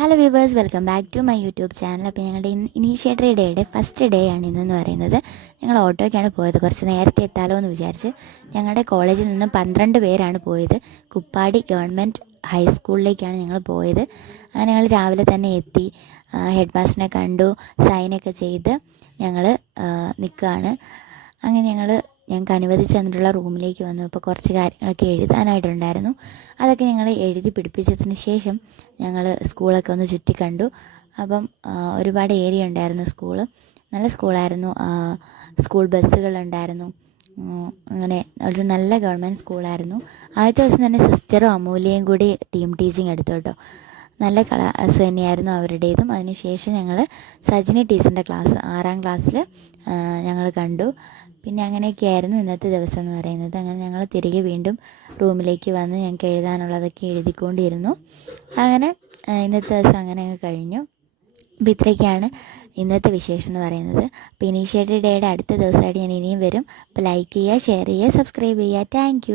Hello viewers, welcome back to my YouTube channel. അപ്പോൾ ഞങ്ങളുടെ ഇനീഷ്യേറ്ററി ഡേയുടെ ഫസ്റ്റ് ഡേ ആണ് ഇന്നെന്ന് പറയുന്നത്. ഞങ്ങൾ ഓട്ടോയ്ക്കാണ് പോയത്. കുറച്ച് നേരത്തെ എത്താലോ എന്ന് വിചാരിച്ച് ഞങ്ങളുടെ കോളേജിൽ നിന്നും 12 പേരാണ് പോയത്. കുപ്പാടി ഗവൺമെൻറ് ഹൈസ്കൂളിലേക്കാണ് ഞങ്ങൾ പോയത്. അങ്ങനെ ഞങ്ങൾ രാവിലെ തന്നെ എത്തി, ഹെഡ് മാസ്റ്ററിനെ കണ്ടു, സൈനൊക്കെ ചെയ്ത് ഞങ്ങൾ നിൽക്കുകയാണ്. അങ്ങനെ ഞങ്ങൾക്ക് അനുവദിച്ച് തന്നിട്ടുള്ള റൂമിലേക്ക് വന്നു. അപ്പോൾ കുറച്ച് കാര്യങ്ങളൊക്കെ എഴുതാനായിട്ടുണ്ടായിരുന്നു. അതൊക്കെ ഞങ്ങൾ എഴുതി പിടിപ്പിച്ചതിന് ശേഷം ഞങ്ങൾ സ്കൂളൊക്കെ ഒന്ന് ചുറ്റി കണ്ടു. അപ്പം ഒരുപാട് ഏരിയ ഉണ്ടായിരുന്നു. നല്ല സ്കൂളായിരുന്നു. സ്കൂൾ ബസ്സുകളുണ്ടായിരുന്നു. അങ്ങനെ ഒരു നല്ല ഗവൺമെൻറ് സ്കൂളായിരുന്നു. ആദ്യത്തെ ദിവസം തന്നെ സിസ്റ്ററും അമൂല്യയും കൂടി ടീം ടീച്ചിങ് എടുത്തു കേട്ടോ. നല്ല ക്ലാസ് തന്നെയായിരുന്നു അവരുടേതും. അതിനുശേഷം ഞങ്ങൾ സജിനി ടീച്ചറിൻ്റെ ക്ലാസ് 6ാം ക്ലാസ്സിൽ ഞങ്ങൾ കണ്ടു. പിന്നെ അങ്ങനെയൊക്കെയായിരുന്നു ഇന്നത്തെ ദിവസം എന്ന് പറയുന്നത്. അങ്ങനെ ഞങ്ങൾ തിരികെ വീണ്ടും റൂമിലേക്ക് വന്ന് ഞങ്ങൾക്ക് എഴുതാനുള്ളതൊക്കെ എഴുതിക്കൊണ്ടിരുന്നു. അങ്ങനെ ഇന്നത്തെ ദിവസം അങ്ങനെ അങ്ങ് കഴിഞ്ഞു. അപ്പോൾ ഇത്രയൊക്കെയാണ് ഇന്നത്തെ വിശേഷം എന്ന് പറയുന്നത്. അപ്പോൾ ഇനീഷ്യേറ്ററി ഡേയുടെ അടുത്ത ദിവസമായിട്ട് ഞാൻ ഇനിയും വരും. അപ്പോൾ ലൈക്ക് ചെയ്യുക, ഷെയർ ചെയ്യുക, സബ്സ്ക്രൈബ് ചെയ്യുക. താങ്ക്